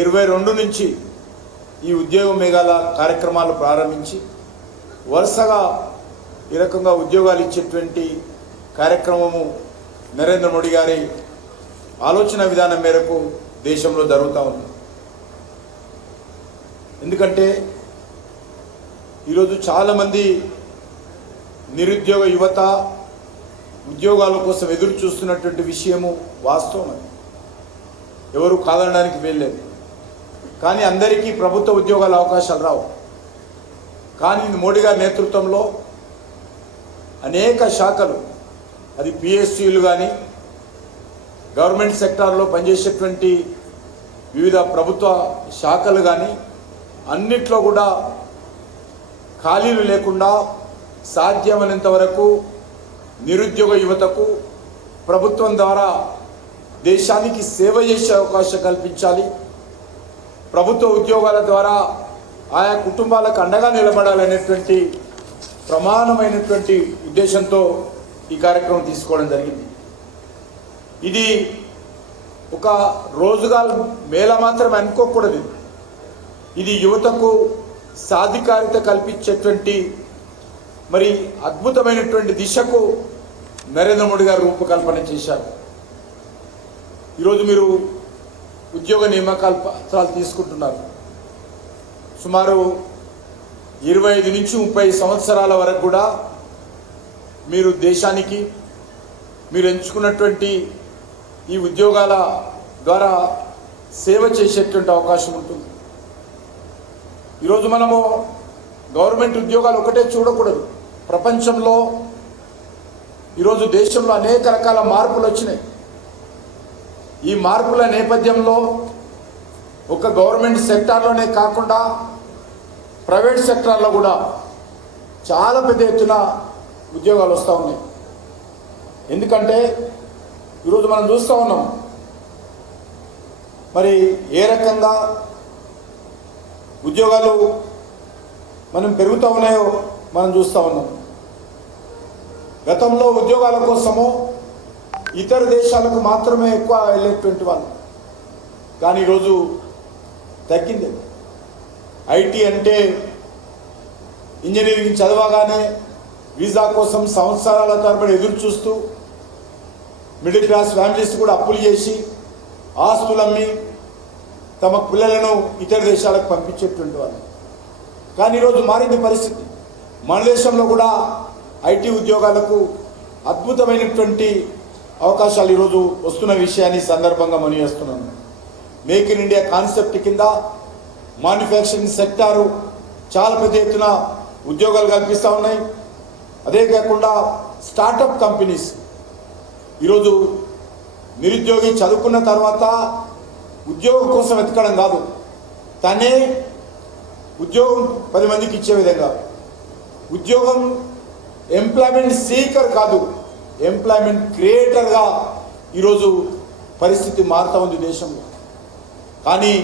22 నుంచి ఈ ఉద్యోగ మేఘాల కార్యక్రమాలు ప్రారంభించి వరుసగా ఈ రకంగా ఉద్యోగాలు ఇచ్చేటువంటి కార్యక్రమము నరేంద్ర మోడీ గారి ఆలోచన విధానం మేరకు దేశంలో జరుగుతూ ఉంది. ఎందుకంటే ఈరోజు చాలామంది నిరుద్యోగ యువత ఉద్యోగాల కోసం ఎదురు చూస్తున్నటువంటి విషయము వాస్తవం. అది ఎవరు కాదనడానికి వీల్లేదు. కానీ అందరికీ ప్రభుత్వ ఉద్యోగాల అవకాశాలు రావు. కానీ మోడీ గారి నేతృత్వంలో అనేక శాఖలు, అది పిఎస్సీలు కానీ గవర్నమెంట్ సెక్టార్లో పనిచేసేటువంటి వివిధ ప్రభుత్వ శాఖలు కానీ అన్నిట్లో కూడా ఖాళీలు లేకుండా సాధ్యమైనంత వరకు నిరుద్యోగ యువతకు ప్రభుత్వం ద్వారా దేశానికి సేవ చేసే అవకాశం కల్పించాలి. ప్రభుత్వ ఉద్యోగాల ద్వారా ఆయా కుటుంబాలకు అండగా నిలబడాలనేటువంటి ప్రమాణమైనటువంటి ఉద్దేశంతో ఈ కార్యక్రమం తీసుకోవడం జరిగింది. ఇది ఒక రోజుగాల మేళ మాత్రమే అనుకోకూడదు. ఇది యువతకు సాధికారిత కల్పించేటువంటి మరి అద్భుతమైనటువంటి దిశకు నరేంద్ర మోడీ గారు రూపకల్పన చేశారు. ఈరోజు మీరు ఉద్యోగ నియామకాల పత్రాలు తీసుకుంటున్నారు. సుమారు 25 నుంచి 30 సంవత్సరాల వరకు కూడా మీరు దేశానికి మీరు ఎంచుకున్నటువంటి ఈ ఉద్యోగాల ద్వారా సేవ చేసేటువంటి అవకాశం ఉంటుంది. ఈరోజు మనము గవర్నమెంట్ ఉద్యోగాలు ఒకటే చూడకూడదు. ప్రపంచంలో ఈరోజు దేశంలో అనేక రకాల మార్పులు వచ్చినాయి. ఈ మార్పుల నేపథ్యంలో ఒక గవర్నమెంట్ సెక్టార్లోనే కాకుండా ప్రైవేట్ సెక్టార్లో కూడా చాలా పెద్ద ఎత్తున ఉద్యోగాలు వస్తూ ఉన్నాయి. ఎందుకంటే ఈరోజు మనం చూస్తూ ఉన్నాం మరి ఏ రకంగా ఉద్యోగాలు మనం పెరుగుతూ ఉన్నాయో మనం చూస్తూ ఉన్నాం. గతంలో ఉద్యోగాల కోసము ఇతర దేశాలకు మాత్రమే ఎక్కువ వెళ్ళేటువంటి వాళ్ళు, కానీ ఈరోజు తగ్గింది. ఐటీ అంటే ఇంజనీరింగ్ చదవగానే వీసా కోసం సంవత్సరాల తరబడి ఎదురు చూస్తూ మిడిల్ క్లాస్ ఫ్యామిలీస్ కూడా అప్పులు చేసి ఆస్తులు అమ్మి తమ పిల్లలను ఇతర దేశాలకు పంపించేటువంటి వాళ్ళు. కానీ ఈరోజు మారింది పరిస్థితి. మన దేశంలో కూడా ఐటీ ఉద్యోగాలకు అద్భుతమైనటువంటి అవకాశాలు ఈరోజు వస్తున్న విషయాన్ని సందర్భంగా మనవిస్తున్నాను. మేక్ ఇన్ ఇండియా కాన్సెప్ట్ కింద మ్యానుఫ్యాక్చరింగ్ సెక్టారు చాలా పెద్ద ఎత్తున ఉద్యోగాలు కల్పిస్తూ ఉన్నాయి. అదే కాకుండా స్టార్టప్ కంపెనీస్ ఈరోజు నిరుద్యోగి చదువుకున్న తర్వాత ఉద్యోగం కోసం వెతకడం కాదు, తనే ఉద్యోగం 10 మందికి ఇచ్చే విధంగా ఉద్యోగం ఎంప్లాయ్మెంట్ సీకర్ కాదు, ఎంప్లాయ్మెంట్ క్రియేటర్గా ఈరోజు పరిస్థితి మారుతూ ఉంది దేశంలో. కానీ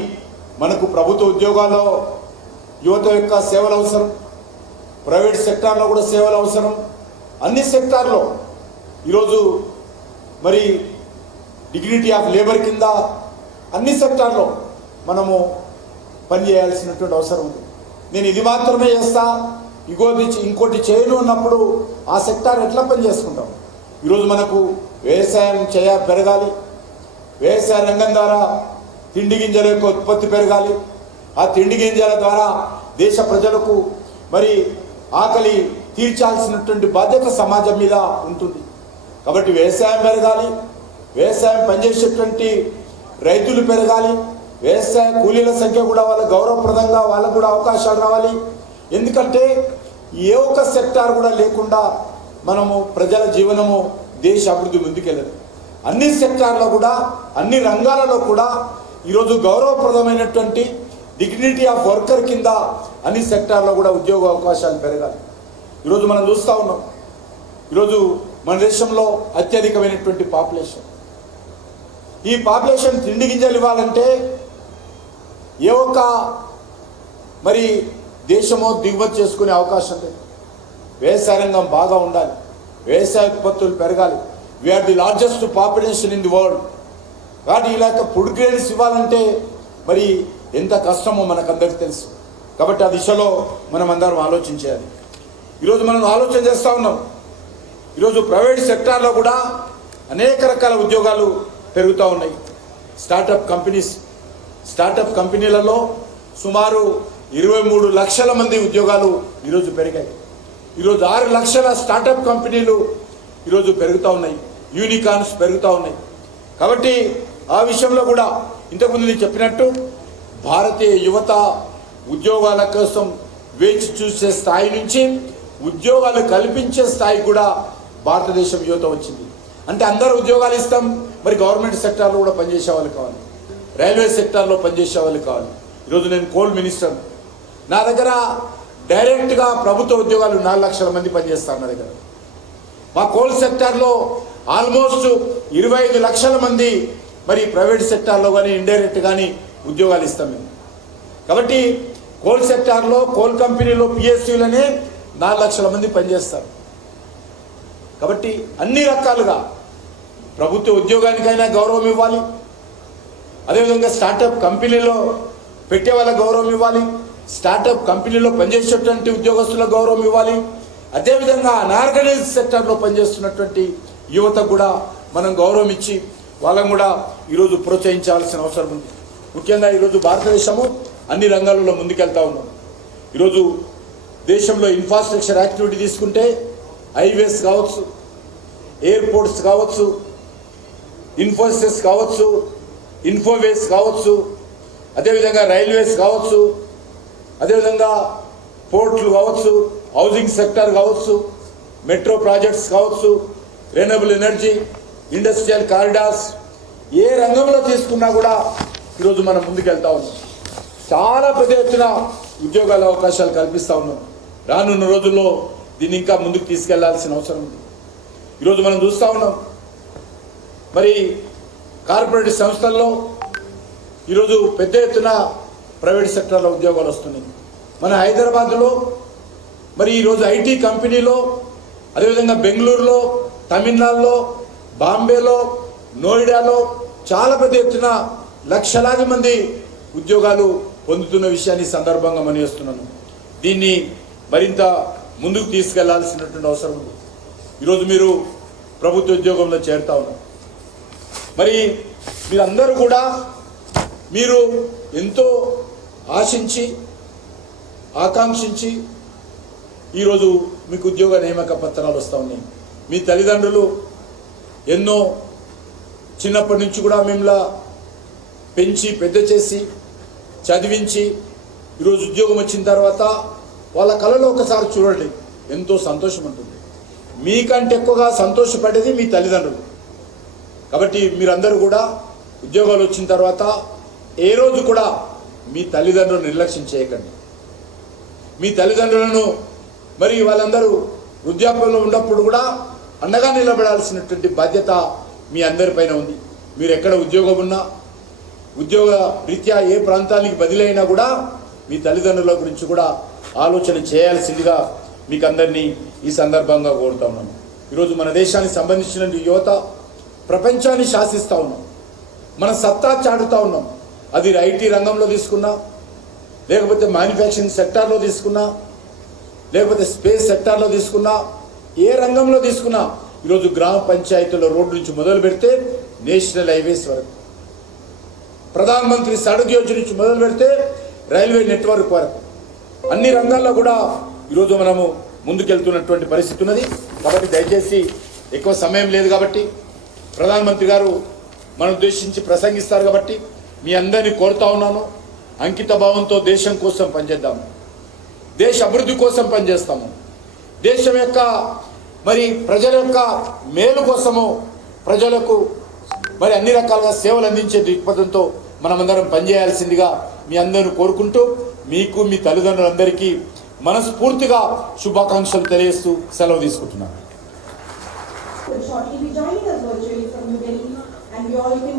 మనకు ప్రభుత్వ ఉద్యోగాల్లో యువత యొక్క సేవలు అవసరం, ప్రైవేట్ సెక్టార్లో కూడా సేవలు అవసరం. అన్ని సెక్టార్లో ఈరోజు మరి డిగ్నిటీ ఆఫ్ లేబర్ కింద అన్ని సెక్టార్లో మనము పనిచేయాల్సినటువంటి అవసరం ఉంది. నేను ఇది మాత్రమే చేస్తా, ఇంకోటి చేయను అన్నప్పుడు ఆ సెక్టార్ ఎట్లా పని చేసుకుంటాం? ఈరోజు మనకు వ్యవసాయం పెరగాలి, వ్యవసాయ రంగం ద్వారా తిండి గింజల యొక్క ఉత్పత్తి పెరగాలి. ఆ తిండి గింజల ద్వారా దేశ ప్రజలకు మరి ఆకలి తీర్చాల్సినటువంటి బాధ్యత సమాజం మీద ఉంటుంది. కాబట్టి వ్యవసాయం పెరగాలి, వ్యవసాయం పనిచేసేటువంటి రైతులు పెరగాలి, వ్యవసాయ కూలీల సంఖ్య కూడా వాళ్ళ గౌరవప్రదంగా వాళ్ళకు కూడా అవకాశాలు రావాలి. ఎందుకంటే ఏ ఒక్క సెక్టార్ కూడా లేకుండా మనము ప్రజల జీవనము దేశ అభివృద్ధి ముందుకెళ్ళదు. అన్ని సెక్టార్లో కూడా అన్ని రంగాలలో కూడా ఈరోజు గౌరవప్రదమైనటువంటి డిగ్నిటీ ఆఫ్ వర్కర్ కింద అన్ని సెక్టార్లో కూడా ఉద్యోగ అవకాశాలు పెరగాలి. ఈరోజు మనం చూస్తూ ఉన్నాం, ఈరోజు మన దేశంలో అత్యధికమైనటువంటి పాపులేషన్. ఈ పాపులేషన్ తిండి గింజలు ఇవ్వాలంటే ఏ ఒక్క మరి దేశమో దిగుమతి చేసుకునే అవకాశం లేదు. వ్యవసాయ రంగం బాగా ఉండాలి, వ్యవసాయ ఉత్పత్తులు పెరగాలి. We are the largest population in the world. కాబట్టి ఇలా ఫుడ్ గ్రెయిన్స్ ఇవ్వాలంటే మరి ఎంత కష్టమో మనకందరికీ తెలుసు. కాబట్టి ఆ దిశలో మనం అందరం ఆలోచించాలి. ఈరోజు మనం ఆలోచన చేస్తూ ఉన్నాం. ఈరోజు ప్రైవేట్ సెక్టార్లో కూడా అనేక రకాల ఉద్యోగాలు పెరుగుతూ ఉన్నాయి. స్టార్టప్ కంపెనీలలో సుమారు 23 లక్షల మంది ఉద్యోగాలు ఈరోజు పెరిగాయి. ఈరోజు 6 లక్షల స్టార్టప్ కంపెనీలు ఈరోజు పెరుగుతూ ఉన్నాయి. యూనికార్న్స్ పెరుగుతూ ఉన్నాయి. కాబట్టి ఆ విషయంలో కూడా ఇంతకుముందు నేను చెప్పినట్టు భారతీయ యువత ఉద్యోగాల కోసం వేచి చూసే స్థాయి నుంచి ఉద్యోగాలు కల్పించే స్థాయి కూడా భారతదేశం యువత వచ్చింది. అంటే అందరూ ఉద్యోగాలు ఇస్తాం, మరి గవర్నమెంట్ సెక్టార్లో కూడా పనిచేసే వాళ్ళు కావాలి, రైల్వే సెక్టార్లో పనిచేసే వాళ్ళు కావాలి. ఈరోజు నేను కోల్ మినిస్టర్, నా దగ్గర డైరెక్ట్గా ప్రభుత్వ ఉద్యోగాలు 4 లక్షల మంది పనిచేస్తారు నా దగ్గర. మా కోల్ సెక్టార్లో ఆల్మోస్ట్ 25 లక్షల మంది మరి ప్రైవేట్ సెక్టార్లో కానీ ఇండైరెక్ట్ కానీ ఉద్యోగాలు ఇస్తాం మేము. కాబట్టి కోల్ సెక్టార్లో కోల్ కంపెనీలో పిఎస్యూలనే 4 లక్షల మంది పనిచేస్తారు. కాబట్టి అన్ని రకాలుగా ప్రభుత్వ ఉద్యోగానికైనా గౌరవం ఇవ్వాలి, అదేవిధంగా స్టార్టప్ కంపెనీలో పెట్టే వాళ్ళకి గౌరవం ఇవ్వాలి, స్టార్టప్ కంపెనీలో పనిచేసేటువంటి ఉద్యోగస్తులకు గౌరవం ఇవ్వాలి, అదేవిధంగా అనార్గనైజ్డ్ సెక్టార్లో పనిచేస్తున్నటువంటి యువతకు కూడా మనం గౌరవం ఇచ్చి వాళ్ళని కూడా ఈరోజు ప్రోత్సహించాల్సిన అవసరం ఉంది. ముఖ్యంగా ఈరోజు భారతదేశము అన్ని రంగాలలో ముందుకెళ్తా ఉన్నాం. ఈరోజు దేశంలో ఇన్ఫ్రాస్ట్రక్చర్ యాక్టివిటీ తీసుకుంటే హైవేస్ కావచ్చు, ఎయిర్పోర్ట్స్ కావచ్చు, ఇన్ఫోసిస్ కావచ్చు, ఇన్ఫోవేస్ కావచ్చు, అదేవిధంగా రైల్వేస్ కావచ్చు, అదేవిధంగా పోర్ట్లు కావచ్చు, హౌసింగ్ సెక్టర్ కావచ్చు, మెట్రో ప్రాజెక్ట్స్ కావచ్చు, రెన్యూవబుల్ ఎనర్జీ, ఇండస్ట్రియల్ కారిడార్స్, ఏ రంగంలో తీసుకున్నా కూడా ఈరోజు మనం ముందుకెళ్తా ఉన్నాం. చాలా పెద్ద ఎత్తున ఉద్యోగాల అవకాశాలు కల్పిస్తూ ఉన్నాం. రానున్న రోజుల్లో దీన్ని ఇంకా ముందుకు తీసుకెళ్లాల్సిన అవసరం ఉంది. ఈరోజు మనం చూస్తూ ఉన్నాం, మరి కార్పొరేట్ సంస్థల్లో ఈరోజు పెద్ద ఎత్తున ప్రైవేట్ సెక్టార్లో ఉద్యోగాలు వస్తున్నాయి. మన హైదరాబాద్లో మరి ఈరోజు ఐటీ కంపెనీలో, అదేవిధంగా బెంగళూరులో, తమిళనాడులో, బాంబేలో, నోయిడాలో చాలా పెద్ద ఎత్తున లక్షలాది మంది ఉద్యోగాలు పొందుతున్న విషయాన్ని సందర్భంగా మనం చేస్తున్నాను. దీన్ని మరింత ముందుకు తీసుకెళ్లాల్సినటువంటి అవసరం ఉంది. ఈరోజు మీరు ప్రభుత్వ ఉద్యోగంలో చేరుతా ఉన్నారు. మరి మీరందరూ కూడా మీరు ఎంతో ఆశించి ఆకాంక్షించి ఈరోజు మీకు ఉద్యోగ నియామక పత్రాలు వస్తూ ఉన్నాయి. మీ తల్లిదండ్రులు ఎన్నో చిన్నప్పటి నుంచి కూడా మిమ్మల్ని పెంచి పెద్ద చేసి చదివించి ఈరోజు ఉద్యోగం వచ్చిన తర్వాత వాళ్ళ కళలో ఒకసారి చూడండి, ఎంతో సంతోషం ఉంటుంది. మీకంటే ఎక్కువగా సంతోషపడేది మీ తల్లిదండ్రులు. కాబట్టి మీరందరూ కూడా ఉద్యోగాలు వచ్చిన తర్వాత ఏ రోజు కూడా మీ తల్లిదండ్రులను నిర్లక్ష్యం చేయకండి. మీ తల్లిదండ్రులను మరి వాళ్ళందరూ వృద్ధాప్యంలో ఉన్నప్పుడు కూడా అండగా నిలబడాల్సినటువంటి బాధ్యత మీ అందరిపైన ఉంది. మీరు ఎక్కడ ఉద్యోగం ఉన్నా, ఉద్యోగ రీత్యా ఏ ప్రాంతానికి బదిలైనా కూడా మీ తల్లిదండ్రుల గురించి కూడా ఆలోచన చేయాల్సిందిగా మీకు అందరినీ ఈ సందర్భంగా కోరుతా ఉన్నాను. ఈరోజు మన దేశానికి సంబంధించిన యువత ప్రపంచాన్ని శాసిస్తూ ఉన్నాం, మన సత్తా చాటుతూ ఉన్నాం. అది ఐటీ రంగంలో తీసుకున్నా, లేకపోతే మ్యానుఫ్యాక్చరింగ్ సెక్టార్లో తీసుకున్నా, లేకపోతే స్పేస్ సెక్టార్లో తీసుకున్నా, ఏ రంగంలో తీసుకున్నా ఈరోజు గ్రామ పంచాయతీల రోడ్డు నుంచి మొదలు పెడితే నేషనల్ హైవేస్ వరకు, ప్రధానమంత్రి సడక్ యోజన నుంచి మొదలు పెడితే రైల్వే నెట్వర్క్ వరకు అన్ని రంగాల్లో కూడా ఈరోజు మనము ముందుకెళ్తున్నటువంటి పరిస్థితి ఉన్నది. కాబట్టి దయచేసి ఎక్కువ సమయం లేదు కాబట్టి ప్రధానమంత్రి గారు మనం ఉద్దేశించి ప్రసంగిస్తారు కాబట్టి మీ అందరినీ కోరుతా ఉన్నాను, అంకిత భావంతో దేశం కోసం పనిచేద్దాము, దేశ అభివృద్ధి కోసం పనిచేస్తాము, దేశం యొక్క మరి ప్రజల యొక్క మేలు కోసము ప్రజలకు మరి అన్ని రకాలుగా సేవలు అందించే దృక్పథంతో మనమందరం పనిచేయాల్సిందిగా మీ అందరూ కోరుకుంటూ మీకు మీ తల్లిదండ్రులందరికీ మనస్ఫూర్తిగా శుభాకాంక్షలు తెలియజేస్తూ సెలవు తీసుకుంటున్నాను. Shortly be joining us virtually from New Delhi, and we all can